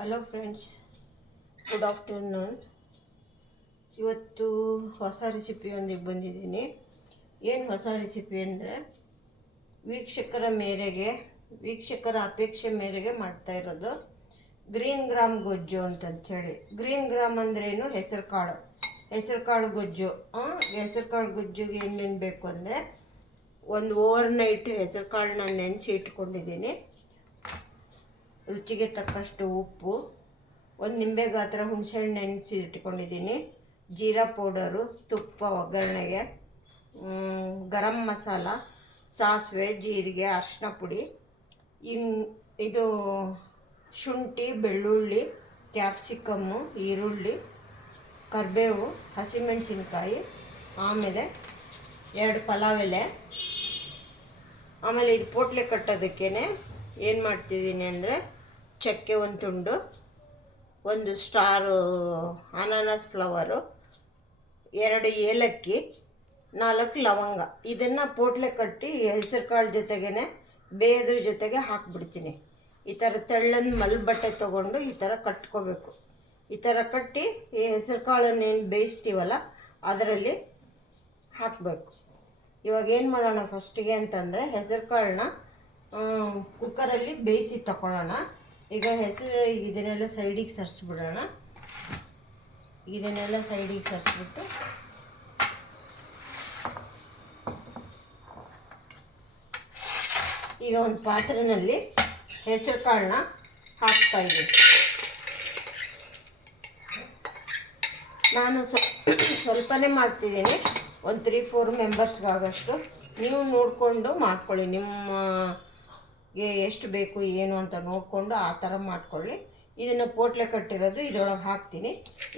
Hello friends, good afternoon. ಇವತ್ತು ಹೊಸ ರೆಸಿಪಿಯೊಂದಿಗೆ ಬಂದಿದ್ದೀನಿ. ಏನು ಹೊಸ ರೆಸಿಪಿ ಅಂದರೆ ವೀಕ್ಷಕರ ಅಪೇಕ್ಷೆ ಮೇರೆಗೆ ಮಾಡ್ತಾ ಇರೋದು ಗ್ರೀನ್ ಗ್ರಾಮ್ ಗೊಜ್ಜು ಅಂತಂಥೇಳಿ. ಗ್ರೀನ್ ಗ್ರಾಮ್ ಅಂದ್ರೇನು? ಹೆಸರುಕಾಳು ಗೊಜ್ಜು. ಹೆಸರುಕಾಳು ಗೊಜ್ಜುಗೆ ಏನೇನು ಬೇಕು ಅಂದರೆ, ಒಂದು ಓವರ್ ನೈಟ್ ಹೆಸರುಕಾಳನ್ನ ನೆನೆಸಿ ಇಟ್ಕೊಂಡಿದ್ದೀನಿ. ರುಚಿಗೆ ತಕ್ಕಷ್ಟು ಉಪ್ಪು, ಒಂದು ನಿಂಬೆ ಗಾತ್ರ ಹುಣಸೆಹಣ್ಣು ನೆನೆಸಿ ಇಟ್ಕೊಂಡಿದ್ದೀನಿ, ಜೀರಾ ಪೌಡರು, ತುಪ್ಪ ಒಗ್ಗರಣೆಗೆ, ಗರಂ ಮಸಾಲ, ಸಾಸಿವೆ, ಜೀರಿಗೆ, ಅರಿಶಿನ ಪುಡಿ, ಇದು ಶುಂಠಿ, ಬೆಳ್ಳುಳ್ಳಿ, ಕ್ಯಾಪ್ಸಿಕಮ್ಮು, ಈರುಳ್ಳಿ, ಕರಿಬೇವು, ಹಸಿಮೆಣಸಿನ್ಕಾಯಿ, ಆಮೇಲೆ 2 ಪಲಾವ್ ಎಲೆ. ಆಮೇಲೆ ಇದು ಪೋಟ್ಲೆ ಕಟ್ಟೋದಕ್ಕೇ ಏನು ಮಾಡ್ತಿದ್ದೀನಿ ಅಂದರೆ, ಚಕ್ಕೆ 1 ತುಂಡು, 1 ಸ್ಟಾರು ಅನಾನಸ್ ಫ್ಲವರು, 2 ಏಲಕ್ಕಿ, 4 ಲವಂಗ. ಇದನ್ನು ಪೋಟ್ಲೆ ಕಟ್ಟಿ ಹೆಸರುಕಾಳು ಜೊತೆಗೇ ಬೇದ್ರ ಜೊತೆಗೆ ಹಾಕ್ಬಿಡ್ತೀನಿ. ಈ ಥರ ತೆಳ್ಳನ ಬಟ್ಟೆ ತೊಗೊಂಡು ಈ ಥರ ಕಟ್ಕೋಬೇಕು. ಈ ಥರ ಕಟ್ಟಿ ಈ ಹೆಸರುಕಾಳನ್ನೇನು ಬೇಯಿಸ್ತೀವಲ್ಲ ಅದರಲ್ಲಿ ಹಾಕಬೇಕು. ಇವಾಗ ಏನು ಮಾಡೋಣ ಫಸ್ಟಿಗೆ ಅಂತಂದರೆ, ಹೆಸರುಕಾಳನ್ನ ಕುಕ್ಕರಲ್ಲಿ ಬೇಯಿಸಿ ತಗೊಳ್ಳೋಣ. ಈಗ ಇದನ್ನೆಲ್ಲ ಸೈಡಿಗೆ ಸರಿಸ್ಬಿಡೋಣ. ಸರಿಸ್ಬಿಟ್ಟು ಈಗ ಒಂದು ಪಾತ್ರೆಯಲ್ಲಿ ಹೆಸರುಕಾಳನ್ನ ಹಾಕ್ತಾಯಿದ್ದೀನಿ. ನಾನು ಸ್ವಲ್ಪನೇ ಮಾಡ್ತಿದ್ದೀನಿ, ಒಂದು 3-4 ಮೆಂಬರ್ಸ್ಗಾಗಷ್ಟು. ನೀವು ನೋಡಿಕೊಂಡು ಮಾಡ್ಕೊಳ್ಳಿ, ನಿಮಗೆ ಎಷ್ಟು ಬೇಕು ಏನು ಅಂತ ನೋಡಿಕೊಂಡು ಆ ಥರ ಮಾಡ್ಕೊಳ್ಳಿ. ಇದನ್ನು ಪೋಟ್ಲೆ ಕಟ್ಟಿರೋದು ಇದರೊಳಗೆ ಹಾಕ್ತೀನಿ.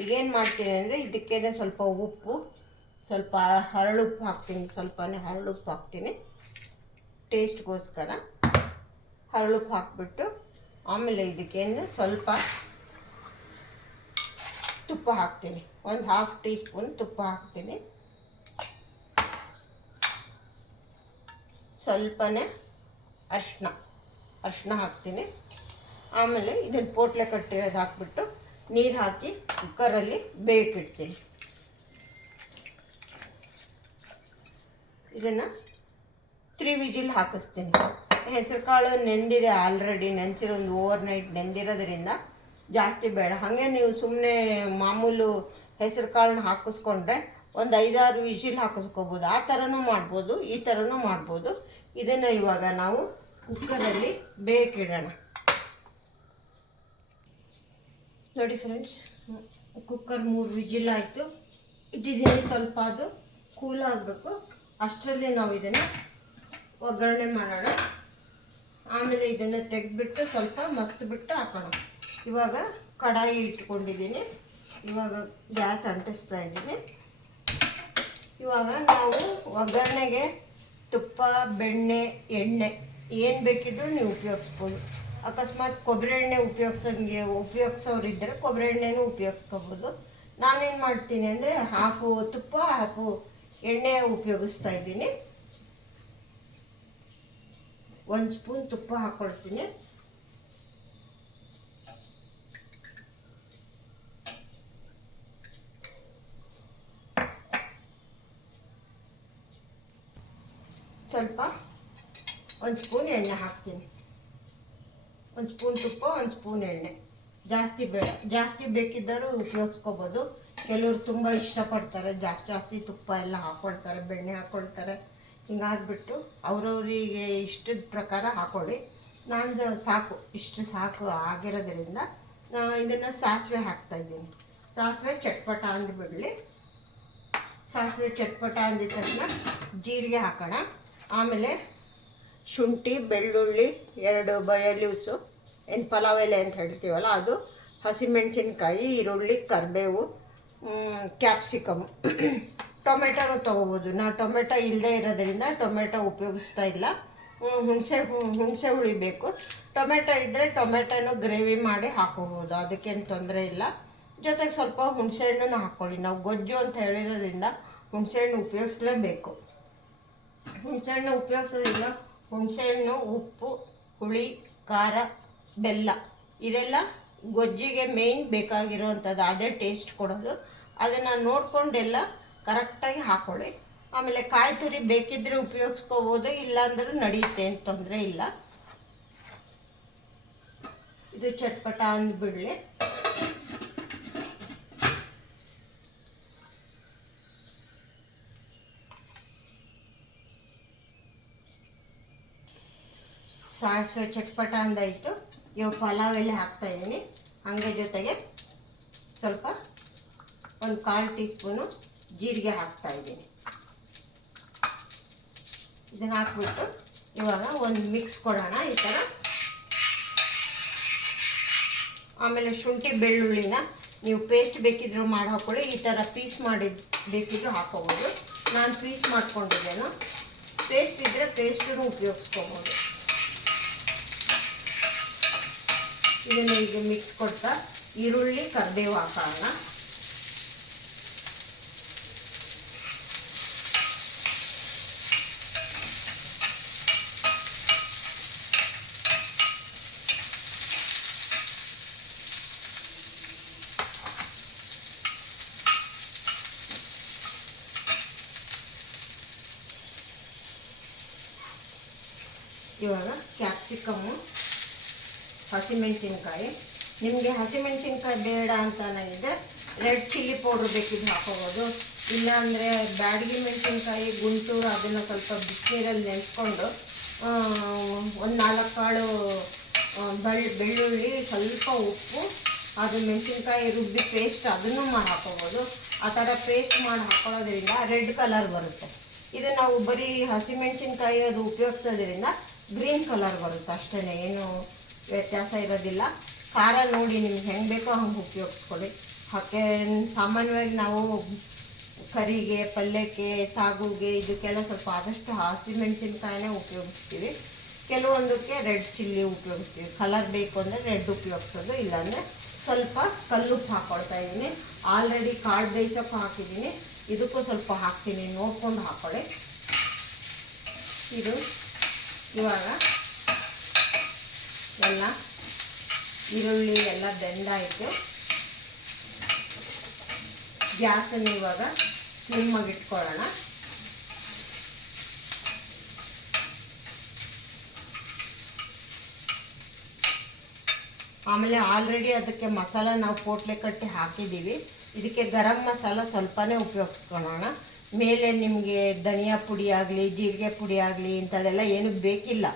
ಈಗೇನು ಮಾಡ್ತೀನಿ ಅಂದರೆ, ಇದಕ್ಕೇ ಸ್ವಲ್ಪ ಉಪ್ಪು, ಸ್ವಲ್ಪ ಹರಳುಪ್ಪು ಹಾಕ್ತೀನಿ, ಸ್ವಲ್ಪನೇ ಹರಳುಪ್ಪು ಹಾಕ್ತೀನಿ ಟೇಸ್ಟ್ಗೋಸ್ಕರ. ಹರಳುಪ್ಪು ಹಾಕ್ಬಿಟ್ಟು ಆಮೇಲೆ ಇದಕ್ಕೇನು ಸ್ವಲ್ಪ ತುಪ್ಪ ಹಾಕ್ತೀನಿ, ಒಂದು 1/2 ಟೀ ಸ್ಪೂನ್ ತುಪ್ಪ ಹಾಕ್ತೀನಿ. ಸ್ವಲ್ಪನೇ ಅರಿಶಿನ ಹಾಕ್ತೀನಿ. ಆಮೇಲೆ ಇದನ್ನು ಪೋಟ್ಲೆ ಕಟ್ಟಿರೋದು ಹಾಕ್ಬಿಟ್ಟು ನೀರು ಹಾಕಿ ಕುಕ್ಕರಲ್ಲಿ ಬೇಯಕ್ಕಿಡ್ತೀನಿ. ಇದನ್ನು 3 ವಿಜಿಲ್ ಹಾಕಿಸ್ತೀನಿ. ಹೆಸರುಕಾಳು ನೆಂದಿದೆ, ಆಲ್ರೆಡಿ ನೆನೆಸಿರೋ, ಒಂದು ಓವರ್ ನೈಟ್ ನೆಂದಿರೋದ್ರಿಂದ ಜಾಸ್ತಿ ಬೇಡ. ಹಾಗೆ ನೀವು ಸುಮ್ಮನೆ ಮಾಮೂಲು ಹೆಸರುಕಾಳನ್ನ ಹಾಕಿಸ್ಕೊಂಡ್ರೆ ಒಂದು 5-6 ವಿಜಿಲ್ ಹಾಕಿಸ್ಕೋಬೋದು. ಆ ಥರನೂ ಮಾಡ್ಬೋದು, ಈ ಥರನೂ ಮಾಡ್ಬೋದು. ಇದನ್ನು ಇವಾಗ ನಾವು ಕುಕ್ಕರಲ್ಲಿ ಬೇಯಕ್ಕಿಡೋಣ. ನೋಡಿ ಫ್ರೆಂಡ್ಸ್, ಕುಕ್ಕರ್ 3 ವಿಜಿಲ್ ಆಯಿತು, ಇಟ್ಟಿದ್ದೀನಿ. ಸ್ವಲ್ಪ ಅದು ಕೂಲ್ ಆಗಬೇಕು. ಅಷ್ಟರಲ್ಲಿ ನಾವು ಇದನ್ನು ಒಗ್ಗರಣೆ ಮಾಡೋಣ. ಆಮೇಲೆ ಇದನ್ನು ತೆಗೆದ್ಬಿಟ್ಟು ಸ್ವಲ್ಪ ಮಸ್ತ್ಬಿಟ್ಟು ಹಾಕೋಣ. ಇವಾಗ ಕಡಾಯಿ ಇಟ್ಕೊಂಡಿದ್ದೀನಿ. ಇವಾಗ ಗ್ಯಾಸ್ ಅಂಟಿಸ್ತಾ ಇದ್ದೀನಿ. ಇವಾಗ ನಾವು ಒಗ್ಗರಣೆಗೆ ತುಪ್ಪ, ಬೆಣ್ಣೆ, ಎಣ್ಣೆ ಏನು ಬೇಕಿದ್ರೂ ನೀವು ಉಪಯೋಗಿಸ್ಬೋದು. ಅಕಸ್ಮಾತ್ ಕೊಬ್ಬರಿ ಎಣ್ಣೆ ಉಪಯೋಗಿಸೋರಿದ್ದರೆ ಕೊಬ್ಬರಿ ಎಣ್ಣೆನೂ ಉಪಯೋಗಿಸ್ಕೋಬೋದು. ನಾನೇನು ಮಾಡ್ತೀನಿ ಅಂದರೆ, 1/2 ತುಪ್ಪ 1/2 ಎಣ್ಣೆ ಉಪಯೋಗಿಸ್ತಾ ಇದ್ದೀನಿ. 1 ಸ್ಪೂನ್ ತುಪ್ಪ ಹಾಕ್ಕೊಳ್ತೀನಿ. ಸ್ವಲ್ಪ 1 ಸ್ಪೂನ್ ಎಣ್ಣೆ ಹಾಕ್ತೀನಿ. 1 ಸ್ಪೂನ್ ತುಪ್ಪ, 1 ಸ್ಪೂನ್ ಎಣ್ಣೆ. ಜಾಸ್ತಿ ಬೇಡ, ಜಾಸ್ತಿ ಬೇಕಿದ್ದರೂ ಉಪಯೋಗಿಸ್ಕೋಬೋದು. ಕೆಲವರು ತುಂಬ ಇಷ್ಟಪಡ್ತಾರೆ, ಜಾಸ್ತಿ ತುಪ್ಪ ಎಲ್ಲ ಹಾಕ್ಕೊಳ್ತಾರೆ, ಬೆಣ್ಣೆ ಹಾಕ್ಕೊಳ್ತಾರೆ. ಹಿಂಗಾಗ್ಬಿಟ್ಟು ಅವ್ರವರಿಗೆ ಇಷ್ಟದ ಪ್ರಕಾರ ಹಾಕ್ಕೊಳ್ಳಿ. ನಾನು ಇಷ್ಟು ಸಾಕು ಆಗಿರೋದ್ರಿಂದ ಇದನ್ನು ಸಾಸಿವೆ ಹಾಕ್ತಾಯಿದ್ದೀನಿ. ಸಾಸಿವೆ ಚಟ್ಪಟ ಅಂದ್ಬಿಡಲಿ. ಸಾಸಿವೆ ಚಟ್ಪಟ ಅಂದಿದ ತಕ್ಷಣ ಜೀರಿಗೆ ಹಾಕೋಣ. ಆಮೇಲೆ ಶುಂಠಿ, ಬೆಳ್ಳುಳ್ಳಿ, 2 ಬೇ ಲೀವ್ಸು, ಏನು ಪಲಾವ್ ಎಲೆ ಅಂತ ಹೇಳ್ತೀವಲ್ಲ ಅದು, ಹಸಿಮೆಣಸಿನ್ಕಾಯಿ, ಈರುಳ್ಳಿ, ಕರಿಬೇವು, ಕ್ಯಾಪ್ಸಿಕಮ್, ಟೊಮೆಟೊನೂ ತೊಗೋಬೋದು. ನಾವು ಟೊಮೆಟೊ ಇಲ್ಲದೇ ಇರೋದ್ರಿಂದ ಟೊಮೆಟೊ ಉಪಯೋಗಿಸ್ತಾ ಇಲ್ಲ. ಹುಣಸೆ ಹುಳಿ ಬೇಕು. ಟೊಮೆಟೊ ಇದ್ದರೆ ಟೊಮೆಟೊನೂ ಗ್ರೇವಿ ಮಾಡಿ ಹಾಕೋಬೋದು, ಅದಕ್ಕೇನು ತೊಂದರೆ ಇಲ್ಲ. ಜೊತೆಗೆ ಸ್ವಲ್ಪ ಹುಣಸೆಹಣ್ಣನ್ನು ಹಾಕ್ಕೊಳ್ಳಿ. ನಾವು ಗೊಜ್ಜು ಅಂತ ಹೇಳಿರೋದ್ರಿಂದ ಹುಣಸೆಹಣ್ಣು ಉಪಯೋಗಿಸ್ಲೇಬೇಕು. ಹುಣಸೆಹಣ್ಣು ಉಪಯೋಗಿಸೋದ್ರಿಂದ ಹುಣಸೆಹಣ್ಣು, ಉಪ್ಪು, ಹುಳಿ, ಖಾರ, ಬೆಲ್ಲ ಇದೆಲ್ಲ ಗೊಜ್ಜಿಗೆ ಮೇಯ್ನ್ ಬೇಕಾಗಿರುವಂಥದ್ದು ಅದೇ ಟೇಸ್ಟ್ ಕೊಡೋದು. ಅದನ್ನು ನೋಡಿಕೊಂಡೆಲ್ಲ ಕರೆಕ್ಟಾಗಿ ಹಾಕ್ಕೊಳ್ಳಿ. ಆಮೇಲೆ ಕಾಯಿ ತುರಿ ಬೇಕಿದ್ದರೆ ಉಪಯೋಗಿಸ್ಕೋಬೋದು, ಇಲ್ಲಾಂದ್ರೂ ನಡೆಯುತ್ತೆ, ಏನು ತೊಂದರೆ ಇಲ್ಲ. ಇದು ಚಟ್ಪಟ ಅಂದ್ಬಿಡಲಿ. ಸಾಸಿವೆ ಚಟ್ಪಟ ಅಂದಾಯಿತು. ಇವಾಗ ಪಲಾವ್ ಎಲೆ ಹಾಕ್ತಾಯಿದ್ದೀನಿ. ಹಾಗೆ ಜೊತೆಗೆ ಸ್ವಲ್ಪ ಒಂದು 1/4 ಟೀ ಸ್ಪೂನು ಜೀರಿಗೆ ಹಾಕ್ತಾಯಿದ್ದೀನಿ. ಇದನ್ನು ಹಾಕ್ಬಿಟ್ಟು ಇವಾಗ ಒಂದು ಮಿಕ್ಸ್ ಕೊಡೋಣ ಈ ಥರ. ಆಮೇಲೆ ಶುಂಠಿ ಬೆಳ್ಳುಳ್ಳಿನ ನೀವು ಪೇಸ್ಟ್ ಬೇಕಿದ್ರೂ ಮಾಡಿ ಹಾಕ್ಕೊಳ್ಳಿ, ಈ ಥರ ಪೀಸ್ ಮಾಡಿ ಬೇಕಿದ್ರೂ ಹಾಕ್ಕೋಬೋದು. ನಾನು ಪೀಸ್ ಮಾಡ್ಕೊಂಡಿದ್ದೇನು, ಪೇಸ್ಟ್ ಇದ್ದರೆ ಪೇಸ್ಟನ್ನು ಉಪಯೋಗಿಸ್ಕೋಬೋದು. ಇದನ್ನು ಈಗ ಮಿಕ್ಸ್ ಕೊಡ್ತಾ ಈರುಳ್ಳಿ ಕರಿಬೇವು ಹಾಕೋಣ. ಇವಾಗ ಕ್ಯಾಪ್ಸಿಕಮ್ಮು, ಹಸಿಮೆಣಸಿನ್ಕಾಯಿ. ನಿಮಗೆ ಹಸಿಮೆಣಸಿನ್ಕಾಯಿ ಬೇಡ ಅಂತನಾಗಿದೆ ರೆಡ್ ಚಿಲ್ಲಿ ಪೌಡ್ರ್ ಬೇಕಿದ್ದು ಹಾಕೋಬೋದು. ಇಲ್ಲಾಂದರೆ ಬ್ಯಾಡಗಿ ಮೆಣಸಿನ್ಕಾಯಿ ಗುಂಟೂರು ಅದನ್ನು ಸ್ವಲ್ಪ ಬಿಸಿನೀರಲ್ಲಿ ನೆನೆಸ್ಕೊಂಡು ಒಂದು 4 ಕಾಳು ಬೆಳ್ಳುಳ್ಳಿ, ಸ್ವಲ್ಪ ಉಪ್ಪು, ಅದು ಮೆಣಸಿನ್ಕಾಯಿ ರುಬ್ಬಿ ಪೇಸ್ಟ್ ಅದನ್ನು ಮಾಡಿ ಹಾಕೋಬೋದು. ಆ ಥರ ಪೇಸ್ಟ್ ಮಾಡಿ ಹಾಕೊಳ್ಳೋದ್ರಿಂದ ರೆಡ್ ಕಲರ್ ಬರುತ್ತೆ. ಇದು ನಾವು ಬರೀ ಹಸಿಮೆಣಸಿನ್ಕಾಯಿ ಅದು ಉಪಯೋಗಿಸೋದ್ರಿಂದ ಗ್ರೀನ್ ಕಲರ್ ಬರುತ್ತೆ ಅಷ್ಟೇ, ಏನು ವ್ಯತ್ಯಾಸ ಇರೋದಿಲ್ಲ. ಖಾರ ನೋಡಿ ನಿಮ್ಗೆ ಹೆಂಗೆ ಬೇಕೋ ಹಂಗೆ ಉಪಯೋಗಿಸ್ಕೊಳ್ಳಿ. ಸಾಮಾನ್ಯವಾಗಿ ನಾವು ಕರಿಗೆ, ಪಲ್ಯಕ್ಕೆ, ಸಾಗುಗೆ ಇದಕ್ಕೆಲ್ಲ ಸ್ವಲ್ಪ ಆದಷ್ಟು ಹಸಿಮೆಣಸಿನ್ಕಾಯಿನೇ ಉಪಯೋಗಿಸ್ತೀವಿ. ಕೆಲವೊಂದಕ್ಕೆ ರೆಡ್ ಚಿಲ್ಲಿ ಉಪಯೋಗಿಸ್ತೀವಿ. ಕಲರ್ ಬೇಕು ಅಂದರೆ ರೆಡ್ ಉಪಯೋಗಿಸೋದು, ಇಲ್ಲಾಂದರೆ ಸ್ವಲ್ಪ ಕಲ್ಲುಪ್ಪು ಹಾಕ್ಕೊಳ್ತಾ ಇದ್ದೀನಿ. ಆಲ್ರೆಡಿ ಕಾಳು ಬೇಯಿಸೋಕ್ಕೂ ಹಾಕಿದ್ದೀನಿ, ಇದಕ್ಕೂ ಸ್ವಲ್ಪ ಹಾಕ್ತೀನಿ, ನೋಡ್ಕೊಂಡು ಹಾಕ್ಕೊಳ್ಳಿ. ಇದು ಇವಾಗ ಎಲ್ಲ ಈರುಳ್ಳಿ ಎಲ್ಲ ಬೆಂದಾಯಿತು. ಗ್ಯಾಸನ್ನು ಇವಾಗ ಸ್ಲಿಮ್ಮಾಗಿ ಇಟ್ಕೊಳ್ಳೋಣ. ಆಮೇಲೆ ಆಲ್ರೆಡಿ ಅದಕ್ಕೆ ಮಸಾಲ ನಾವು ಪೋಟ್ಲೆ ಕಟ್ಟಿ ಹಾಕಿದ್ದೀವಿ. ಇದಕ್ಕೆ ಗರಂ ಮಸಾಲ ಸ್ವಲ್ಪನೇ ಉಪಯೋಗಿಸ್ಕೊಳ್ಳೋಣ. ಮೇಲೆ ನಿಮಗೆ ಧನಿಯಾ ಪುಡಿ ಆಗಲಿ, ಜೀರಿಗೆ ಪುಡಿ ಆಗಲಿ ಇಂಥದ್ದೆಲ್ಲ ಏನು ಬೇಕಿಲ್ಲ.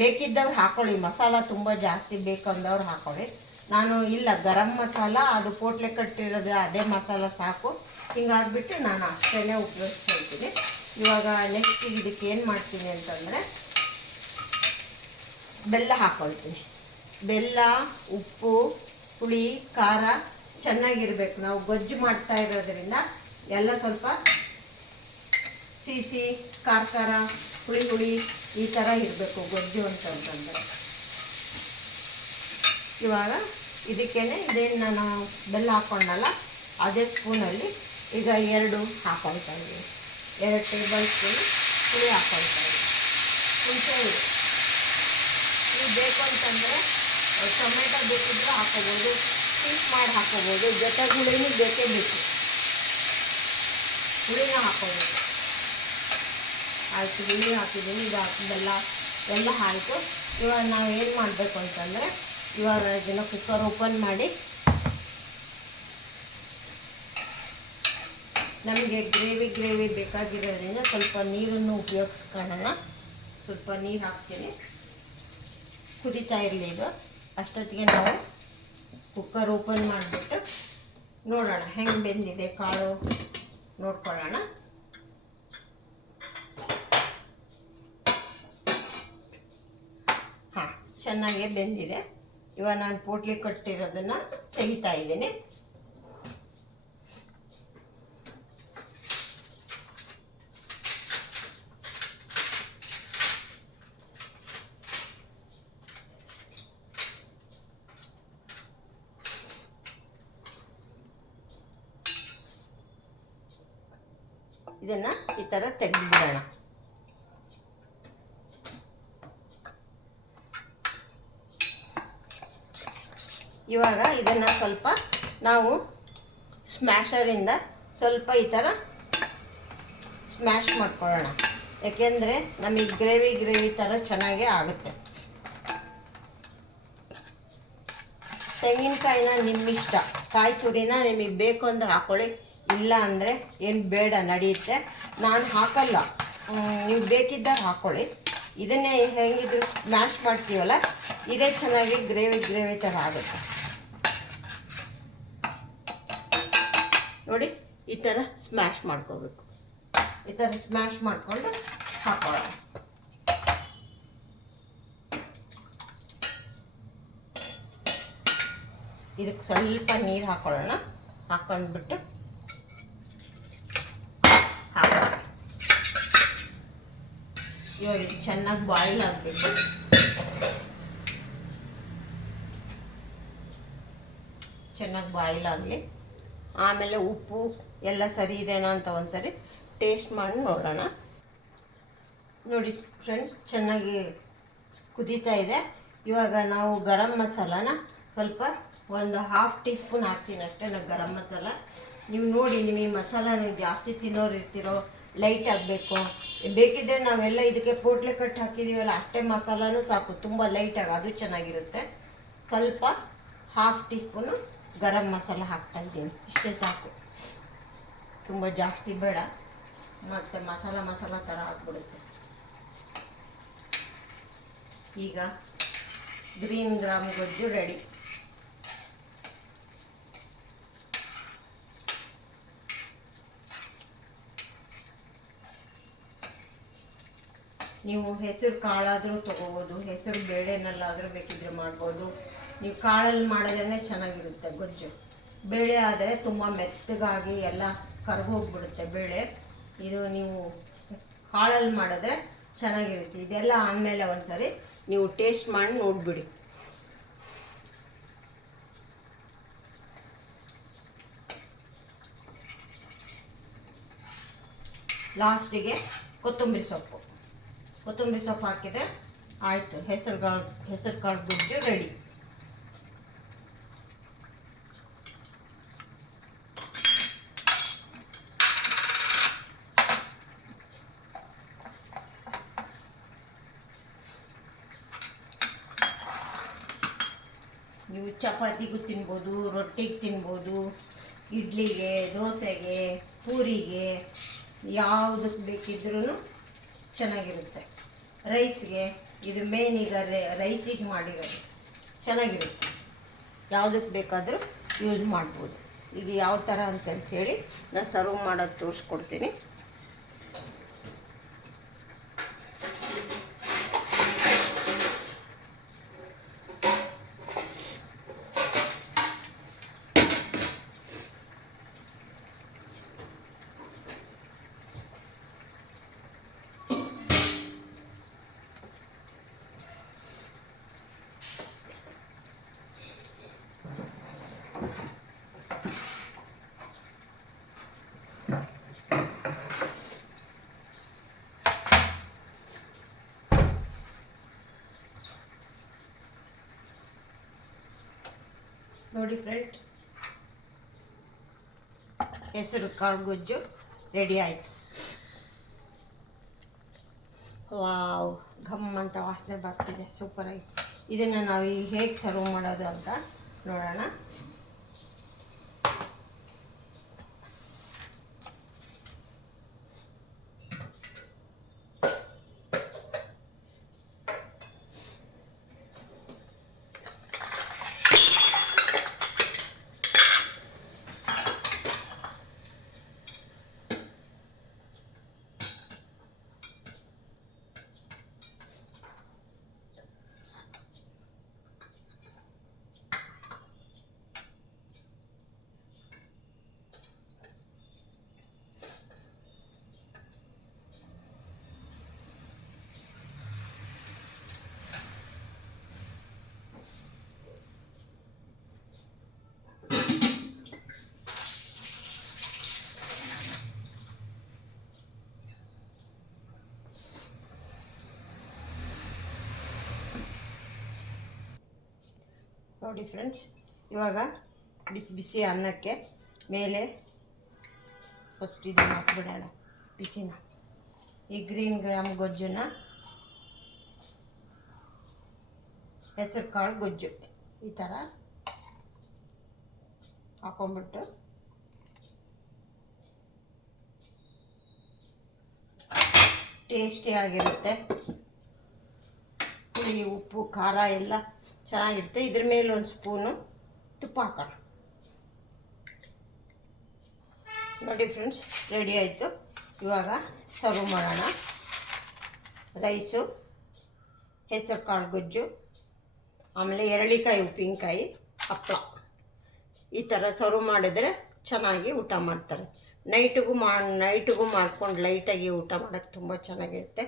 ಬೇಕಿದ್ದವ್ರು ಹಾಕ್ಕೊಳ್ಳಿ, ಮಸಾಲ ತುಂಬ ಜಾಸ್ತಿ ಬೇಕಂದವ್ರು ಹಾಕ್ಕೊಳ್ಳಿ. ನಾನು ಇಲ್ಲ, ಗರಂ ಮಸಾಲ ಅದು ಪೋಟ್ಲೆ ಕಟ್ಟಿರೋದು ಅದೇ ಮಸಾಲ ಸಾಕು. ಹಿಂಗಾಗ್ಬಿಟ್ಟು ನಾನು ಅಷ್ಟೇ ಉಪಯೋಗಿಸ್ಕೊಳ್ತೀನಿ. ಇವಾಗ ನೆಕ್ಸ್ಟ್ ಇದಕ್ಕೆ ಏನು ಮಾಡ್ತೀನಿ ಅಂತಂದರೆ ಬೆಲ್ಲ ಹಾಕ್ಕೊಳ್ತೀನಿ. ಬೆಲ್ಲ, ಉಪ್ಪು, ಹುಳಿ, ಖಾರ ಚೆನ್ನಾಗಿರಬೇಕು. ನಾವು ಗೊಜ್ಜು ಮಾಡ್ತಾ ಇರೋದ್ರಿಂದ ಎಲ್ಲ ಸ್ವಲ್ಪ ಸಿಹಿ, ಖಾರ, ಹುಳಿ ಈ ಥರ ಇರಬೇಕು ಗೊಜ್ಜು ಅಂತಂದರೆ. ಇವಾಗ ಇದಕ್ಕೇನೆ ಇದೇನು ನಾನು ಬೆಲ್ಲ ಹಾಕ್ಕೊಂಡಲ್ಲ ಅದೇ ಸ್ಪೂನಲ್ಲಿ ಈಗ 2 ಹಾಕ್ಕೊಳ್ತಾ ಇದ್ದೀನಿ. 2 ಟೇಬಲ್ ಸ್ಪೂನ್ ಹುಳಿ ಹಾಕ್ಕೊಳ್ತಾ ಇದ್ದೀನಿ. ಹುಣಸೆ ಹುಳಿ ನೀವು ಬೇಕು ಅಂತಂದರೆ ಟೊಮೆಟೊ ಬೇಕಿದ್ರೆ ಹಾಕೋಬೋದು, ಪೀಸ್ ಮಾಡಿ ಹಾಕೋಬೋದು. ಜೊತೆಗೆ ಹುಳಿನೂ ಬೇಕೇ ಬೇಕು, ಹುಳಿನ ಹಾಕೋಬೋದು. ಆಯಿತು, ಹುಳಿ ಹಾಕಿದ್ದೀನಿ. ಇದು ಬೆಲ್ಲ ಎಲ್ಲ ಆಯಿತು. ಇವಾಗ ನಾವು ಏನು ಮಾಡಬೇಕು ಅಂತಂದರೆ ಇವಾಗ ಇದನ್ನು ಕುಕ್ಕರ್ ಓಪನ್ ಮಾಡಿ ನಮಗೆ ಗ್ರೇವಿ ಬೇಕಾಗಿರೋದ್ರಿಂದ ಸ್ವಲ್ಪ ನೀರನ್ನು ಉಪಯೋಗಿಸ್ಕೊಳ್ಳೋಣ. ಸ್ವಲ್ಪ ನೀರು ಹಾಕ್ತೀನಿ, ಕುದೀತಾ ಇರಲಿ ಇದು. ಅಷ್ಟೊತ್ತಿಗೆ ನಾವು ಕುಕ್ಕರ್ ಓಪನ್ ಮಾಡಿಬಿಟ್ಟು ನೋಡೋಣ ಹೆಂಗೆ ಬೆಂದಿದೆ ಕಾಳು ನೋಡ್ಕೊಳ್ಳೋಣ. ಹಾಂ, ಚೆನ್ನಾಗೇ ಬೆಂದಿದೆ. ಇವಾಗ ನಾನು ಪೋಟ್ಲಿ ಕಟ್ಟಿರೋದನ್ನು ತೆಗಿತಾ ಇದ್ದೀನಿ. ಇದನ್ನು ಈ ಥರ ತೆಗೆದುಬಿಡೋಣ. ಇವಾಗ ಇದನ್ನು ಸ್ವಲ್ಪ ನಾವು ಸ್ಮ್ಯಾಶರಿಂದ ಸ್ವಲ್ಪ ಈ ಥರ ಸ್ಮ್ಯಾಶ್ ಮಾಡ್ಕೊಳ್ಳೋಣ, ಯಾಕೆಂದರೆ ನಮಗೆ ಗ್ರೇವಿ ಥರ ಚೆನ್ನಾಗೇ ಆಗುತ್ತೆ. ತೆಂಗಿನಕಾಯಿನ ನಿಮ್ಮಿಷ್ಟ, ಕಾಯಿ ತುರಿನ ನಿಮಗೆ ಬೇಕು ಅಂದ್ರೆ ಹಾಕ್ಕೊಳ್ಳಿ, ಇಲ್ಲ ಅಂದರೆ ಏನು ಬೇಡ ನಡೆಯುತ್ತೆ. ನಾನು ಹಾಕಲ್ಲ, ನೀವು ಬೇಕಿದ್ದಾಗ ಹಾಕ್ಕೊಳ್ಳಿ. ಇದನ್ನೇ ಹೆಂಗಿದ್ರು ಮ್ಯಾಶ್ ಮಾಡ್ತೀವಲ್ಲ, ಇದೇ ಚೆನ್ನಾಗಿ ಗ್ರೇವಿ ಥರ ಆಗುತ್ತೆ ನೋಡಿ. ಈ ಥರ ಸ್ಮ್ಯಾಶ್ ಮಾಡ್ಕೋಬೇಕು. ಈ ಥರ ಸ್ಮ್ಯಾಶ್ ಮಾಡಿಕೊಂಡು ಹಾಕೊಳ್ಳೋಣ. ಇದಕ್ಕೆ ಸ್ವಲ್ಪ ನೀರು ಹಾಕೊಳ್ಳೋಣ. ಹಾಕೊಂಡ್ಬಿಟ್ಟು ಹಾಕೋಣ. ಇವಾಗ ಇದು ಚೆನ್ನಾಗಿ ಬಾಯ್ಲ್ ಆಗಬೇಕು. ಚೆನ್ನಾಗಿ ಬಾಯ್ಲ್ ಆಗಲಿ. ಆಮೇಲೆ ಉಪ್ಪು ಎಲ್ಲ ಸರಿ ಇದೆನಾ ಅಂತ ಒಂದ್ಸರಿ ಟೇಸ್ಟ್ ಮಾಡಿ ನೋಡೋಣ. ನೋಡಿ ಫ್ರೆಂಡ್ಸ್, ಚೆನ್ನಾಗಿ ಕುದೀತಾ ಇದೆ. ಇವಾಗ ನಾವು ಗರಂ ಮಸಾಲಾನ ಸ್ವಲ್ಪ ಒಂದು 1/2 ಟೀ ಸ್ಪೂನ್ ಹಾಕ್ತೀನಿ ಅಷ್ಟೇ. ನಾನು ಗರಂ ಮಸಾಲ, ನೀವು ನೋಡಿ ನಿಮಗೆ ಮಸಾಲ ನೀವು ಜಾಸ್ತಿ ತಿನ್ನೋರು ಇರ್ತಿರೋ, ಲೈಟ್ ಆಗಬೇಕು. ಬೇಕಿದ್ದರೆ ನಾವೆಲ್ಲ ಇದಕ್ಕೆ ಪೋಟ್ಲೆ ಕಟ್ಟು ಹಾಕಿದ್ದೀವಲ್ಲ, ಅಷ್ಟೇ ಮಸಾಲನೂ ಸಾಕು, ತುಂಬ ಲೈಟಾಗಿ ಅದು ಚೆನ್ನಾಗಿರುತ್ತೆ. ಸ್ವಲ್ಪ 1/2 ಟೀ ಸ್ಪೂನು ಗರಂ ಮಸಾಲ ಹಾಕ್ತಾಯಿದ್ದೀನಿ, ಇಷ್ಟೇ ಸಾಕು, ತುಂಬ ಜಾಸ್ತಿ ಬೇಡ, ಮತ್ತು ಮಸಾಲ ಥರ ಹಾಕ್ಬಿಡುತ್ತೆ. ಈಗ ಗ್ರೀನ್ ಗ್ರಾಮ್ ಗೊಜ್ಜು ರೆಡಿ. ನೀವು ಹೆಸರು ಕಾಳಾದರೂ ತೊಗೋಬೋದು, ಹೆಸರು ಬೇಳೆನಲ್ಲಾದರೂ ಬೇಕಿದ್ರೆ ಮಾಡ್ಬೋದು. ನೀವು ಕಾಳಲ್ಲಿ ಮಾಡೋದೇ ಚೆನ್ನಾಗಿರುತ್ತೆ ಗೊಜ್ಜು. ಬೇಳೆ ಆದರೆ ತುಂಬ ಮೆತ್ತಗಾಗಿ ಎಲ್ಲ ಕರ್ಗೋಗ್ಬಿಡುತ್ತೆ ಬೇಳೆ. ಇದು ನೀವು ಕಾಳಲ್ಲಿ ಮಾಡಿದ್ರೆ ಚೆನ್ನಾಗಿರುತ್ತೆ. ಇದೆಲ್ಲ ಆದಮೇಲೆ ಒಂದ್ಸರಿ ನೀವು ಟೇಸ್ಟ್ ಮಾಡಿ ನೋಡಿಬಿಡಿ. ಲಾಸ್ಟಿಗೆ ಕೊತ್ತಂಬರಿ ಸೊಪ್ಪು ಹಾಕಿದರೆ ಆಯಿತು, ಹೆಸರು ಕಾಳು ಗೊಜ್ಜು ರೆಡಿ. ನೀವು ಚಪಾತಿಗೂ ತಿನ್ಬೋದು, ರೊಟ್ಟಿಗೆ ತಿನ್ಬೋದು, ಇಡ್ಲಿಗೆ, ದೋಸೆಗೆ, ಪೂರಿಗೆ, ಯಾವುದಕ್ಕೆ ಬೇಕಿದ್ರೂ ಚೆನ್ನಾಗಿರುತ್ತೆ. ರೈಸ್ಗೆ, ಇದು ಮೇನ್ ಈಗ ರೈಸಿಗೆ ಮಾಡಿರೋದು ಚೆನ್ನಾಗಿರುತ್ತೆ. ಯಾವುದಕ್ಕೆ ಬೇಕಾದರೂ ಯೂಸ್ ಮಾಡ್ಬೋದು. ಈಗ ಯಾವ ಥರ ಅಂತಂಥೇಳಿ ನಾನು ಸರ್ವ್ ಮಾಡೋದು ತೋರಿಸ್ಕೊಡ್ತೀನಿ. ನೋಡಿ ಫ್ರೆಂಡ್, ಹೆಸರು ಕಾಳು ಗೊಜ್ಜು ರೆಡಿ ಆಯಿತು. ವಾವ್, ಘಮ್ ಅಂತ ವಾಸನೆ ಬರ್ತಿದೆ, ಸೂಪರಾಗಿ. ಇದನ್ನು ನಾವು ಹೇಗೆ ಸರ್ವ್ ಮಾಡೋದು ಅಂತ ನೋಡೋಣ. ನೋಡಿ ಫ್ರೆಂಡ್ಸ್, ಇವಾಗ ಬಿಸಿ ಬಿಸಿ ಅನ್ನಕ್ಕೆ ಮೇಲೆ ಫಸ್ಟ್ ಇದನ್ನು ಹಾಕ್ಬಿಡೋಣ ಬಿಸಿನ. ಈ ಗ್ರೀನ್ ಗ್ರಾಮ್ ಗೊಜ್ಜನ್ನ, ಹೆಸರು ಕಾಳು ಗೊಜ್ಜು ಈ ಥರ ಹಾಕೊಂಡ್ಬಿಟ್ಟು ಟೇಸ್ಟಿಯಾಗಿರುತ್ತೆ. ಹುಳಿ ಉಪ್ಪು ಖಾರ ಎಲ್ಲ ಚೆನ್ನಾಗಿರುತ್ತೆ. ಇದ್ರ ಮೇಲೆ ಒಂದು ಸ್ಪೂನು ತುಪ್ಪ ಹಾಕೋಣ. ನೋಡಿ ಫ್ರೆಂಡ್ಸ್, ರೆಡಿ ಆಯಿತು. ಇವಾಗ ಸರ್ವ್ ಮಾಡೋಣ. ರೈಸು, ಹೆಸರು ಕಾಳು ಗೊಜ್ಜು, ಆಮೇಲೆ ಎರಳಿಕಾಯಿ ಉಪ್ಪಿನಕಾಯಿ, ಹಪ್ಪಳ ಈ ಥರ ಸರ್ವ್ ಮಾಡಿದ್ರೆ ಚೆನ್ನಾಗಿ ಊಟ ಮಾಡ್ತಾರೆ. ನೈಟಿಗೂ ಮಾಡ್ಕೊಂಡು ಲೈಟಾಗಿ ಊಟ ಮಾಡೋಕ್ಕೆ ತುಂಬ ಚೆನ್ನಾಗಿರುತ್ತೆ.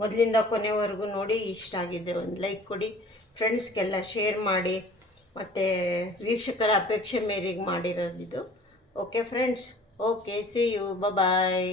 ಮೊದಲಿಂದ ಕೊನೆವರೆಗೂ ನೋಡಿ. ಇಷ್ಟ ಆಗಿದ್ದರೆ ಒಂದು ಲೈಕ್ ಕೊಡಿ, ಫ್ರೆಂಡ್ಸ್ಗೆಲ್ಲ ಶೇರ್ ಮಾಡಿ, ಮತ್ತು ವೀಕ್ಷಕರ ಅಪೇಕ್ಷೆ ಮೇರೆಗೆ ಮಾಡಿರೋದಿದು. Okay friends, okay, see you, bye.